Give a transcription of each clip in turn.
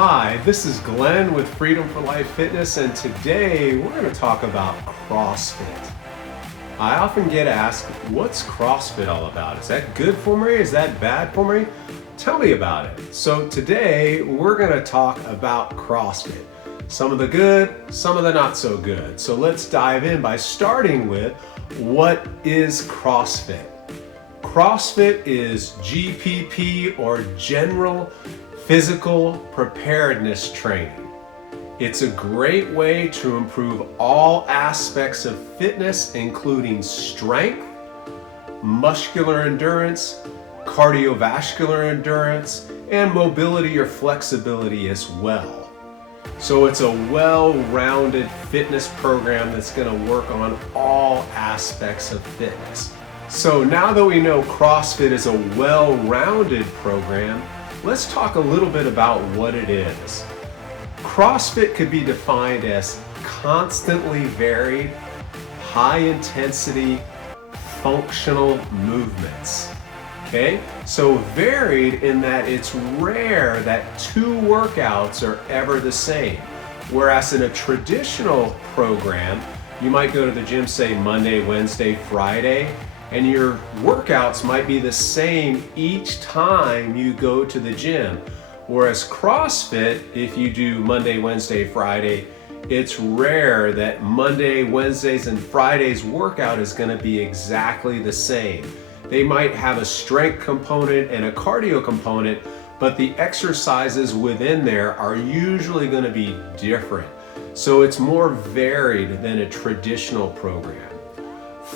Hi, this is Glenn with Freedom for Life Fitness, and today we're going to talk about CrossFit. I often get asked, what's CrossFit all about? Is that good for me? Is that bad for me? Tell me about it. So today we're going to talk about CrossFit. Some of the good, some of the not so good. So let's dive in by starting with, what is CrossFit? CrossFit is GPP, or General Physical Preparedness Training. It's a great way to improve all aspects of fitness, including strength, muscular endurance, cardiovascular endurance, and mobility or flexibility as well. So it's a well-rounded fitness program that's going to work on all aspects of fitness. So now that we know CrossFit is a well-rounded program, let's talk a little bit about what it is. CrossFit could be defined as constantly varied, high-intensity, functional movements. Okay? So varied in that it's rare that two workouts are ever the same. Whereas in a traditional program, you might go to the gym, say Monday, Wednesday, Friday, and your workouts might be the same each time you go to the gym. Whereas CrossFit, if you do Monday, Wednesday, Friday, it's rare that Monday, Wednesdays, and Fridays workout is going to be exactly the same. They might have a strength component and a cardio component, but the exercises within there are usually going to be different. So it's more varied than a traditional program.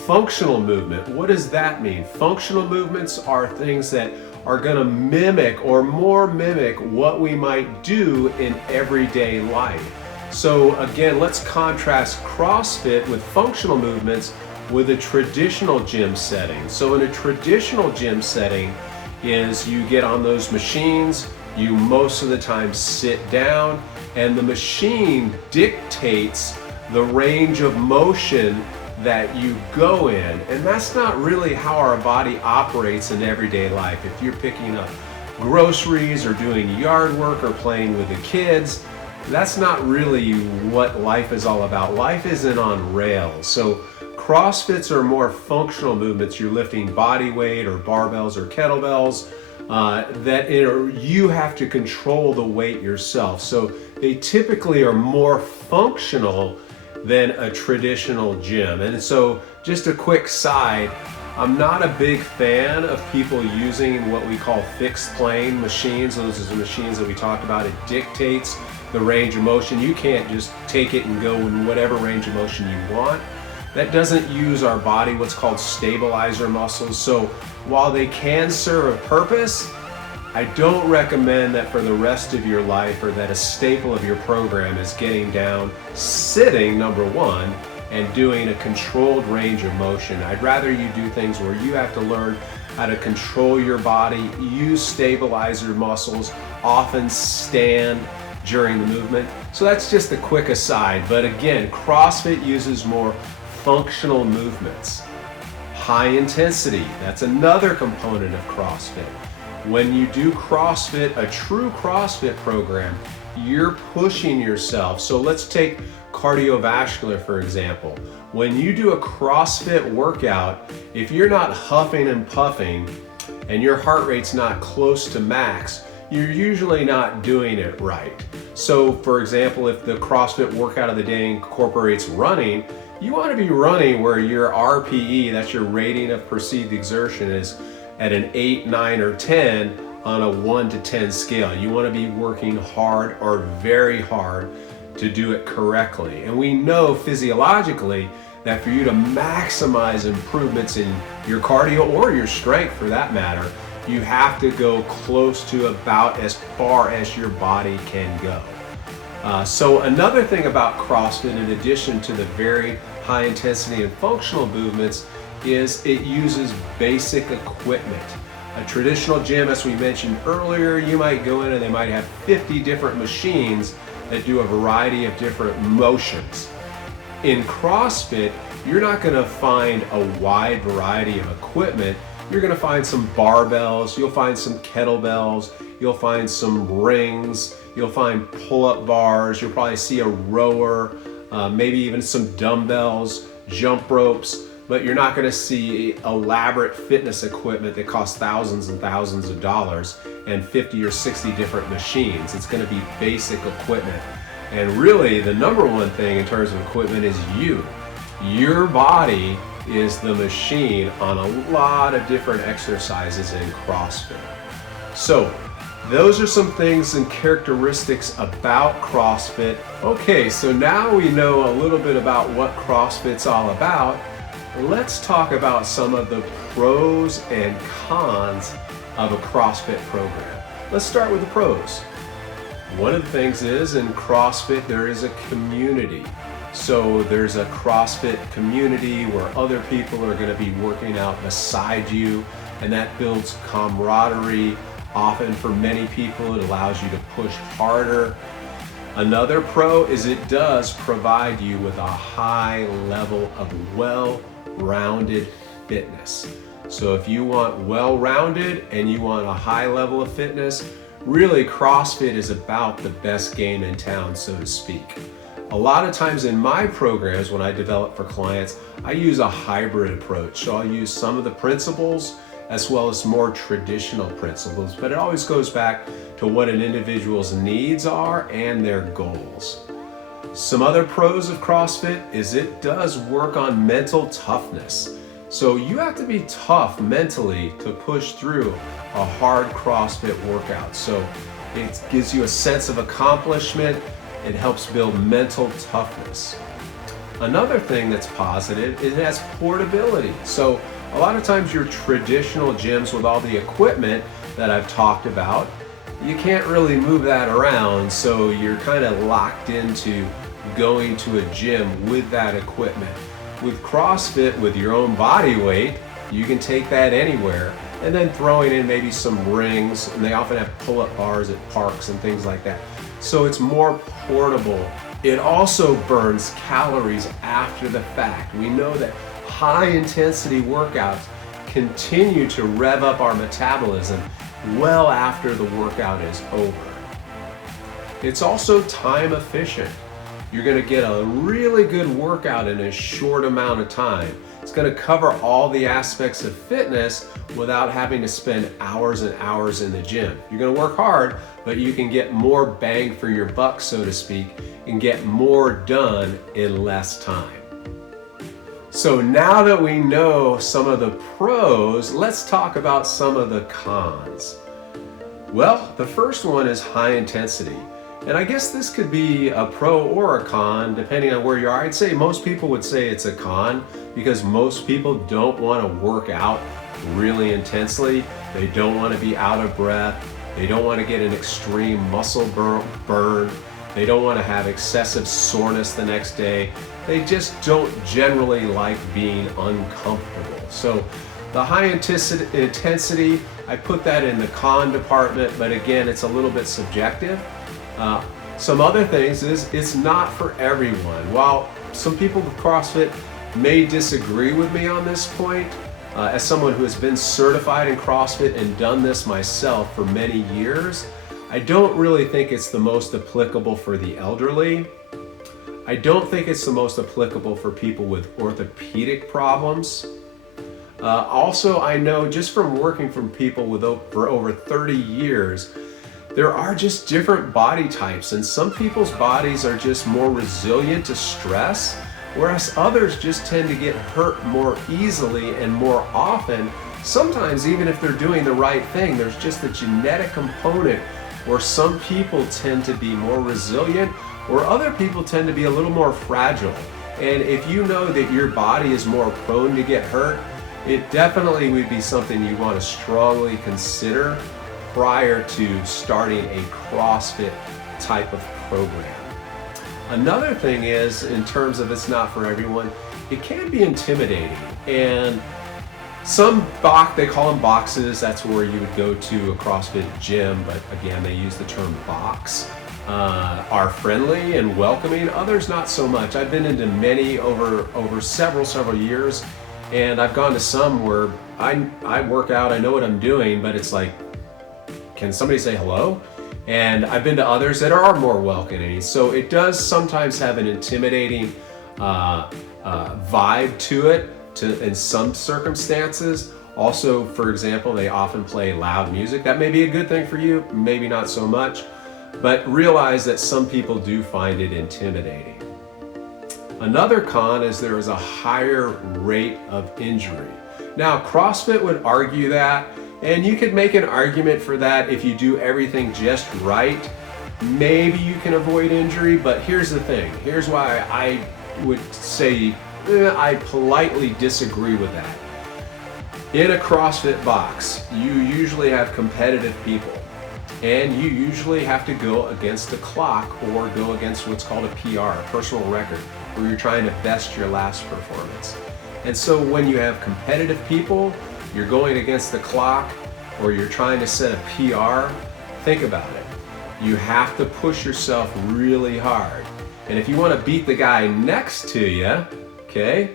Functional movement, what does that mean? Functional movements are things that are going to mimic or more mimic what we might do in everyday life. So again, let's contrast CrossFit with functional movements with a traditional gym setting. So in a traditional gym setting is you get on those machines, you most of the time sit down, and the machine dictates the range of motion that you go in, and that's not really how our body operates in everyday life. If you're picking up groceries or doing yard work or playing with the kids, that's not really what life is all about. Life isn't on rails. So CrossFits are more functional movements. You're lifting body weight or barbells or kettlebells that you have to control the weight yourself. So they typically are more functional than a traditional gym. And so just a quick side, I'm not a big fan of people using what we call fixed plane machines. Those are the machines that we talked about. It dictates the range of motion. You can't just take it and go in whatever range of motion you want. That doesn't use our body, what's called stabilizer muscles. So while they can serve a purpose, I don't recommend that for the rest of your life, or that a staple of your program is getting down, sitting, number one, and doing a controlled range of motion. I'd rather you do things where you have to learn how to control your body, use stabilizer muscles, often stand during the movement. So that's just a quick aside. But again, CrossFit uses more functional movements. High intensity, that's another component of CrossFit. When you do CrossFit, a true CrossFit program, you're pushing yourself. So let's take cardiovascular, for example. When you do a CrossFit workout, if you're not huffing and puffing and your heart rate's not close to max, you're usually not doing it right. So for example, if the CrossFit workout of the day incorporates running, you want to be running where your RPE, that's your rating of perceived exertion, is at an 8, 9, or 10 on a 1 to 10 scale. You want to be working hard or very hard to do it correctly. And we know physiologically that for you to maximize improvements in your cardio or your strength for that matter, you have to go close to about as far as your body can go. So another thing about CrossFit, in addition to the very high intensity and functional movements, is it uses basic equipment. A traditional gym, as we mentioned earlier, you might go in and they might have 50 different machines that do a variety of different motions. In CrossFit, you're not going to find a wide variety of equipment. You're going to find some barbells, you'll find some kettlebells, you'll find some rings, you'll find pull-up bars, you'll probably see a rower, maybe even some dumbbells, jump ropes, but you're not going to see elaborate fitness equipment that costs thousands and thousands of dollars and 50 or 60 different machines. It's going to be basic equipment. And really, the number one thing in terms of equipment is you. Your body is the machine on a lot of different exercises in CrossFit. So, those are some things and characteristics about CrossFit. Okay, so now we know a little bit about what CrossFit's all about. Let's talk about some of the pros and cons of a CrossFit program. Let's start with the pros. One of the things is in CrossFit there is a community. So there's a CrossFit community where other people are going to be working out beside you, and that builds camaraderie. Often for many people it allows you to push harder. Another pro is it does provide you with a high level of well-rounded fitness. So if you want well-rounded and you want a high level of fitness, really CrossFit is about the best game in town, so to speak. A lot of times in my programs when I develop for clients, I use a hybrid approach. So I'll use some of the principles as well as more traditional principles, but it always goes back to what an individual's needs are and their goals. Some other pros of CrossFit is it does work on mental toughness. So you have to be tough mentally to push through a hard CrossFit workout. So it gives you a sense of accomplishment. It helps build mental toughness. Another thing that's positive is it has portability. So a lot of times your traditional gyms with all the equipment that I've talked about, you can't really move that around, so you're kind of locked into going to a gym with that equipment. With CrossFit, with your own body weight, you can take that anywhere, and then throwing in maybe some rings, and they often have pull-up bars at parks and things like that. So it's more portable. It also burns calories after the fact. We know that high intensity workouts continue to rev up our metabolism well after the workout is over. It's also time efficient. You're going to get a really good workout in a short amount of time. It's going to cover all the aspects of fitness without having to spend hours and hours in the gym. You're going to work hard, but you can get more bang for your buck, so to speak, and get more done in less time. So now that we know some of the pros, let's talk about some of the cons. Well, the first one is high intensity. And I guess this could be a pro or a con depending on where you are. I'd say most people would say it's a con because most people don't want to work out really intensely. They don't want to be out of breath. They don't want to get an extreme muscle burn. They don't want to have excessive soreness the next day. They just don't generally like being uncomfortable. So the high intensity, I put that in the con department, but again, it's a little bit subjective. Some other things is it's not for everyone. While some people with CrossFit may disagree with me on this point, as someone who has been certified in CrossFit and done this myself for many years, I don't really think it's the most applicable for the elderly. I don't think it's the most applicable for people with orthopedic problems. Also, I know just from working from people for over 30 years, there are just different body types, and some people's bodies are just more resilient to stress, whereas others just tend to get hurt more easily and more often. Sometimes even if they're doing the right thing, there's just a genetic component where some people tend to be more resilient or other people tend to be a little more fragile. And if you know that your body is more prone to get hurt, it definitely would be something you want to strongly consider prior to starting a CrossFit type of program. Another thing is, in terms of it's not for everyone, it can be intimidating. And they call them boxes, that's where you would go to a CrossFit gym, but again, they use the term box, are friendly and welcoming, others not so much. I've been into many over several years, and I've gone to some where I work out, I know what I'm doing, but it's like, can somebody say hello? And I've been to others that are more welcoming. So it does sometimes have an intimidating vibe to it in some circumstances. Also, for example, they often play loud music. That may be a good thing for you, maybe not so much, but realize that some people do find it intimidating. Another con is there is a higher rate of injury. Now, CrossFit would argue that, and you could make an argument for that if you do everything just right. Maybe you can avoid injury, but here's the thing. Here's why I would say I politely disagree with that. In a CrossFit box, you usually have competitive people, and you usually have to go against the clock or go against what's called a PR, a personal record, where you're trying to best your last performance. And so when you have competitive people, you're going against the clock, or you're trying to set a PR, think about it. You have to push yourself really hard. And if you want to beat the guy next to you, okay,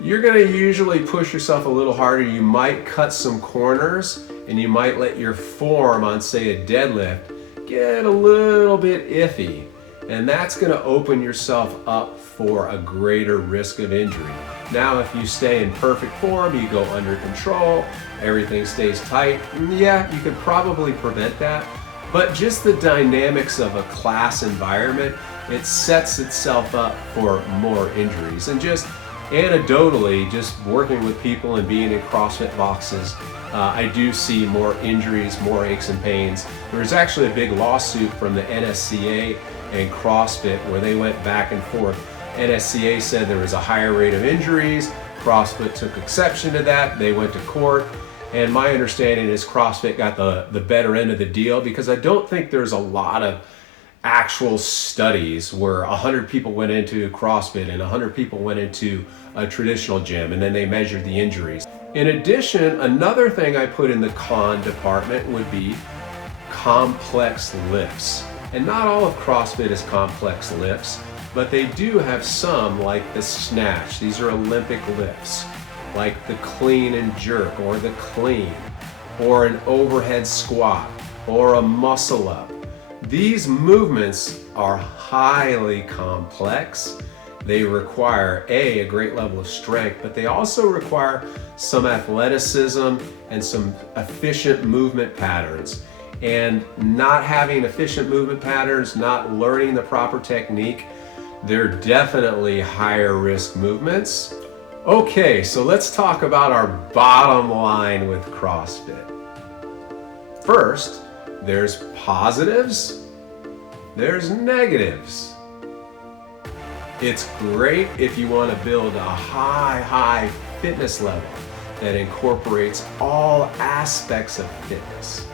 you're going to usually push yourself a little harder. You might cut some corners, and you might let your form on, say, a deadlift get a little bit iffy. And that's going to open yourself up for a greater risk of injury. Now, if you stay in perfect form, you go under control, everything stays tight, yeah, you could probably prevent that. But just the dynamics of a class environment, it sets itself up for more injuries. And just anecdotally, just working with people and being in CrossFit boxes, I do see more injuries, more aches and pains. There was actually a big lawsuit from the NSCA and CrossFit where they went back and forth. NSCA said there was a higher rate of injuries. CrossFit took exception to that. They went to court. And my understanding is CrossFit got the better end of the deal, because I don't think there's a lot of actual studies where 100 people went into CrossFit and 100 people went into a traditional gym, and then they measured the injuries. In addition, another thing I put in the con department would be complex lifts. And not all of CrossFit is complex lifts, but they do have some, like the snatch. These are Olympic lifts, like the clean and jerk, or the clean, or an overhead squat, or a muscle up. These movements are highly complex. They require a great level of strength, but they also require some athleticism and some efficient movement patterns. And not having efficient movement patterns, not learning the proper technique, they're definitely higher risk movements. Okay, so let's talk about our bottom line with CrossFit. First, there's positives, there's negatives. It's great if you want to build a high fitness level that incorporates all aspects of fitness.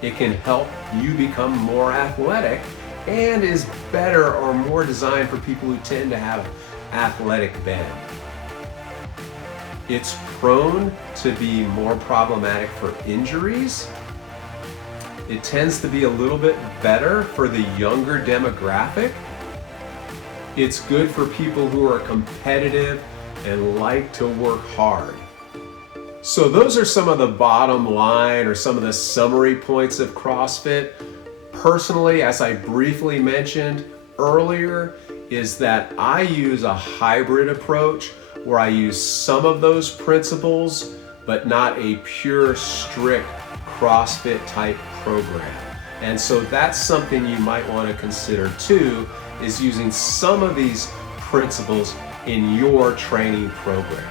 It can help you become more athletic and is better or more designed for people who tend to have athletic bend. It's prone to be more problematic for injuries. It tends to be a little bit better for the younger demographic. It's good for people who are competitive and like to work hard. So those are some of the bottom line or some of the summary points of CrossFit. Personally, as I briefly mentioned earlier, is that I use a hybrid approach where I use some of those principles, but not a pure, strict CrossFit type program. And so that's something you might want to consider too, is using some of these principles in your training program.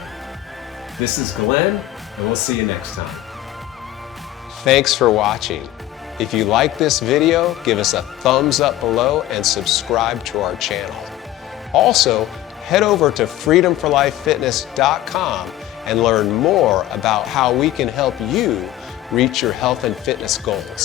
This is Glenn, and we'll see you next time. Thanks for watching. If you like this video, give us a thumbs up below and subscribe to our channel. Also, head over to freedomforlifefitness.com and learn more about how we can help you reach your health and fitness goals.